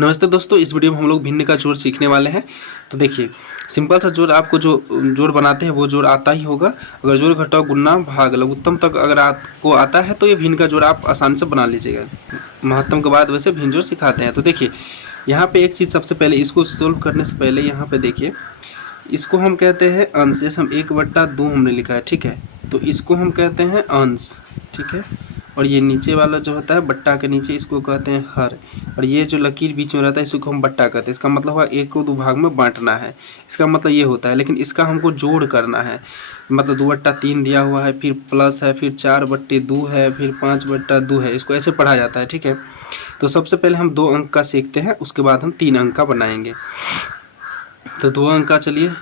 नमस्ते दोस्तों, इस वीडियो में हम लोग भिन्न का जोड़ सीखने वाले हैं। तो देखिए, सिंपल सा जोड़ आपको जो जोड़ बनाते हैं वो जोड़ आता ही होगा। अगर जोड़ घटाव गुणा भाग लघुत्तम तक अगर आपको आता है तो ये भिन्न का जोड़ आप आसानी से बना लीजिएगा। महत्तम के बाद वैसे भिन्न जोड़ सिखाते हैं। तो देखिए, यहाँ पे एक चीज़ सबसे पहले इसको सोल्व करने से पहले यहाँ पे देखिए, इसको हम कहते हैं अंश। जैसे हम 1/2 हमने लिखा है, ठीक है, तो इसको हम कहते हैं अंश, ठीक है। और ये नीचे वाला जो होता है बट्टा के नीचे, इसको कहते हैं हर। और ये जो लकीर बीच में रहता है इसको हम बट्टा कहते हैं। इसका मतलब है एक को 2 भाग में बांटना है, इसका मतलब ये होता है। लेकिन इसका हमको जोड़ करना है, मतलब 2/3 दिया हुआ है, फिर प्लस है, फिर 4/2 है, फिर 5/2 है। इसको ऐसे पढ़ा जाता है, ठीक है। तो सबसे पहले हम 2 अंक का सीखते हैं, उसके बाद हम 3 अंक का बनाएंगे। तो 2 अंक का चलिए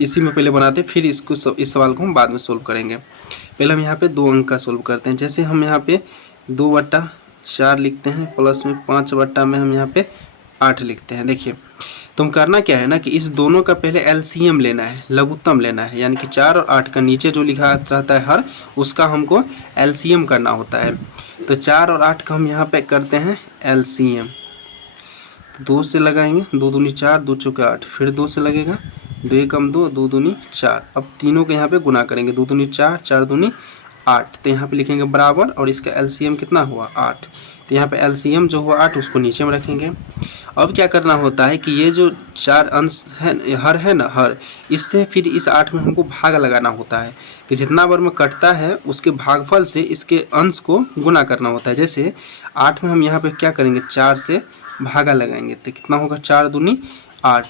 इसी में पहले बनाते हैं, फिर इस सवाल को हम बाद में सोल्व करेंगे। पहले हम यहाँ पे 2 अंक का सोल्व करते हैं। जैसे हम यहाँ पे 2/4 लिखते हैं, प्लस में 5 में हम यहाँ पे 8 लिखते हैं। देखिए, तुम करना क्या है ना कि इस दोनों का पहले एलसीएम लेना है, लघुत्तम लेना है। यानी कि 4 और 8 का नीचे जो लिखा रहता है हर, उसका हमको एलसीएम करना होता है। तो 4 और 8 का हम यहाँ पे करते हैं एलसीएम। 2 से लगाएंगे, 2 दूनी 4, 2 चौके 8, फिर 2 से लगेगा, 2 एकम 2, 2 दूनी 4। अब तीनों के यहाँ पे गुना करेंगे, 2 दूनी 4, 4 दूनी 8। तो यहाँ पे लिखेंगे बराबर, और इसका एलसीएम कितना हुआ 8। तो यहाँ पे एलसीएम जो हुआ 8 उसको नीचे में रखेंगे। अब क्या करना होता है कि ये जो 4 अंश है, हर है ना, हर, इससे फिर इस 8 में हमको भाग लगाना होता है कि जितना बार में कटता है उसके भागफल से इसके अंश को गुना करना होता है। जैसे 8 में हम यहाँ पे क्या करेंगे, 4 से भागा लगाएंगे, तो कितना होगा, 4 दूनी 8।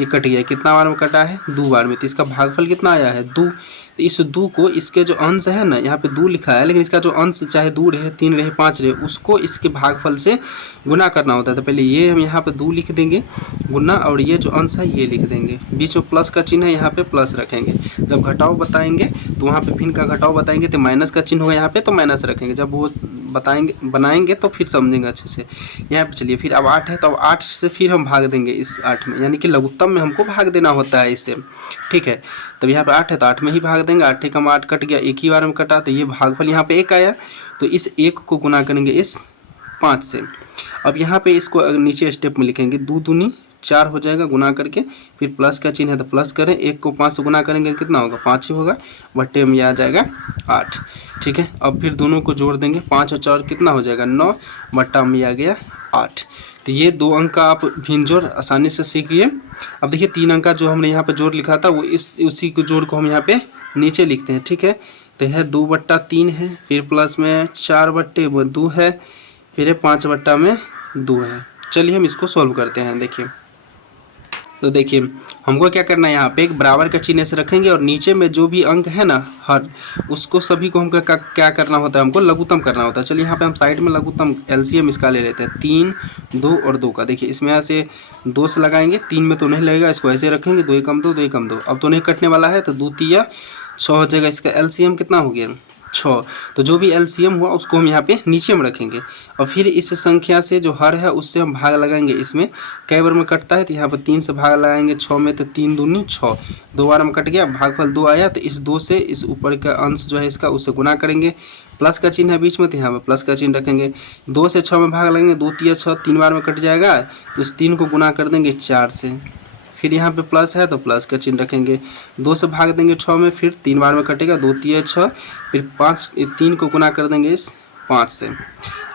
ये कट गया, कितना बार में कटा है, 2 बार में। तो इसका भागफल कितना आया है 2। तो इस 2 को, इसके जो अंश है ना, यहाँ पे 2 लिखा है, लेकिन इसका जो अंश चाहे 2 रहे, 3 रहे, 5 रहे, उसको इसके भागफल से गुना करना होता है। तो पहले ये हम यहाँ पे 2 लिख देंगे गुना, और ये जो अंश है ये लिख देंगे। बीच में प्लस का चिन्ह है, यहाँ पे प्लस रखेंगे। जब घटाव बताएंगे तो वहाँ पे भिन्न का घटाव बताएंगे तो माइनस का चिन्ह होगा, यहाँ पे तो माइनस रखेंगे। जब वो बनाएंगे तो फिर समझेंगे अच्छे से। यहाँ पे चलिए, फिर अब 8 है तो अब 8 से फिर हम भाग देंगे इस 8 में, यानी कि लघुत्तम में हमको भाग देना होता है इससे, ठीक है। तब यहाँ पे 8 है तो 8 में ही भाग देंगे। 8 एकम 8 कट गया, एक ही बार में कटा, तो ये भागफल यहाँ पे 1 आया। तो इस 1 को गुना करेंगे इस 5 से। अब यहाँ पे इसको नीचे स्टेप में लिखेंगे, 2 दूनी 4 हो जाएगा गुना करके, फिर प्लस का चिन्ह है तो प्लस करें, 1 को 5 से गुना करेंगे तो कितना होगा, 5 ही होगा, बट्टे में आ जाएगा 8, ठीक है। अब फिर दोनों को जोड़ देंगे, 5 और 4 कितना हो जाएगा 9, बट्टा में आ गया 8। तो ये 2 अंक का आप भिन्न जोड़ आसानी से सीखिए। अब देखिए 3 अंक का जो हमने यहाँ पे जोड़ लिखा था वो उसी को जोड़ को हम यहाँ पे नीचे लिखते हैं, ठीक है। तो यह 2/3 है, फिर प्लस में 4/2 है, फिर 5/2 है। चलिए हम इसको सॉल्व करते हैं। देखिए, तो देखिए हमको क्या करना है, यहाँ पे एक बराबर का चिन्ह से रखेंगे, और नीचे में जो भी अंक है ना हर, उसको सभी को हमको क्या करना होता है, हमको लघुत्तम करना होता है। चलिए यहाँ पे हम साइड में लघुत्तम एलसीएम इसका ले लेते हैं, 3, 2 और 2 का। देखिए इसमें ऐसे 2 से लगाएंगे, 3 में तो नहीं लगेगा, इसको ऐसे रखेंगे, 2 एकम 2, 2 एकम 2। अब तो नहीं कटने वाला है, तो 2 तिया 6 हो जाएगा। इसका एलसीएम कितना हो गया 6। तो जो भी एलसीएम हुआ उसको हम यहाँ पे नीचे में रखेंगे, और फिर इस संख्या से जो हर है उससे हम भाग लगाएंगे। इसमें कई बार में कटता है तो यहाँ पर 3 से भाग लगाएंगे 6 में, तो 3 दूनी 6, 2 बार में कट गया, भागफल 2 आया। तो इस 2 से इस ऊपर का अंश जो है इसका, उससे गुना करेंगे। प्लस का चिन्ह है बीच में, तो यहाँ पर प्लस का चिन्ह रखेंगे। 2 से 6 में भाग लगेंगे, 2 तिया 6, 3 बार में कट जाएगा, तो इस 3 को गुना कर देंगे 4 से। फिर यहाँ पे प्लस है तो प्लस का चिन्ह रखेंगे, 2 से भाग देंगे 6 में, फिर 3 बार में कटेगा, 2 तिया 6, फिर 3 को गुना कर देंगे इस 5 से।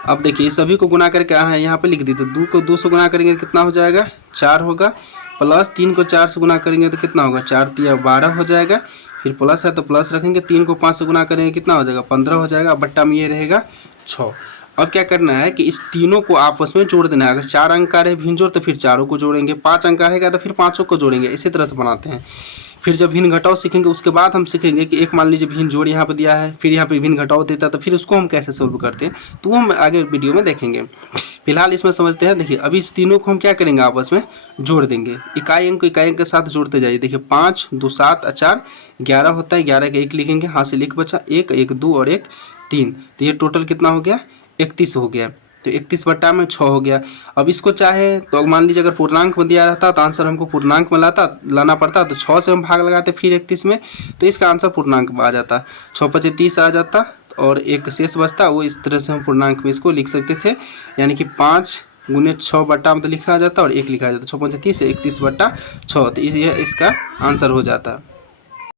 अब देखिए इस सभी को गुना करके यहाँ पे लिख दी, तो 2 को 2 से गुना करेंगे तो कितना हो जाएगा 4 होगा, प्लस 3 को 4 से गुना करेंगे तो कितना होगा, 4 तिया 12 हो जाएगा। फिर प्लस है तो प्लस रखेंगे, 3 को 5 से गुना करेंगे कितना हो जाएगा 15 हो जाएगा, बट्टा में ये रहेगा 6। अब क्या करना है कि इस तीनों को आपस में जोड़ देना है। अगर 4 अंक का रहे भिन्न जोड़ तो फिर चारों को जोड़ेंगे, 5 अंक का रहेगा तो फिर 5 को जोड़ेंगे। इसी तरह से बनाते हैं। फिर जब भिन्न घटाव सीखेंगे उसके बाद हम सीखेंगे कि एक मान लीजिए भिन्न जोड़ यहाँ पे दिया है, फिर यहाँ पे भिन्न घटाव देता है, तो फिर उसको हम कैसे सोल्व करते हैं तो हम आगे वीडियो में देखेंगे। फिलहाल इसमें समझते हैं। देखिए अभी इस तीनों को हम क्या करेंगे, आपस में जोड़ देंगे। इकाई अंक को इकाई अंक के साथ जोड़ते जाइए। देखिए 5, 2, 7 और 4 11 होता है, 11 का 1 लिखेंगे, हाथ से लिख बचा 1, 1, 2 और 1, 3। तो ये टोटल कितना हो गया 31 हो गया। तो 31 बट्टा में 6 हो गया। अब इसको चाहे तो मान लीजिए अगर पूर्णांक में दिया रहता तो आंसर हमको पूर्णांक में लाना पड़ता, तो 6 से हम भाग लगाते फिर 31 में, तो इसका आंसर पूर्णांक में आ जाता, 6 × 30 आ जाता, और एक शेष बचता। वो इस तरह से हम पूर्णांक में इसको लिख सकते थे, यानी कि 5 गुने 6 बट्टा मतलब लिखा आ जाता और 1 लिखा आ जाता, 6 पंचे 30, 31 बट्टा 6, तो ये इसका आंसर हो जाता।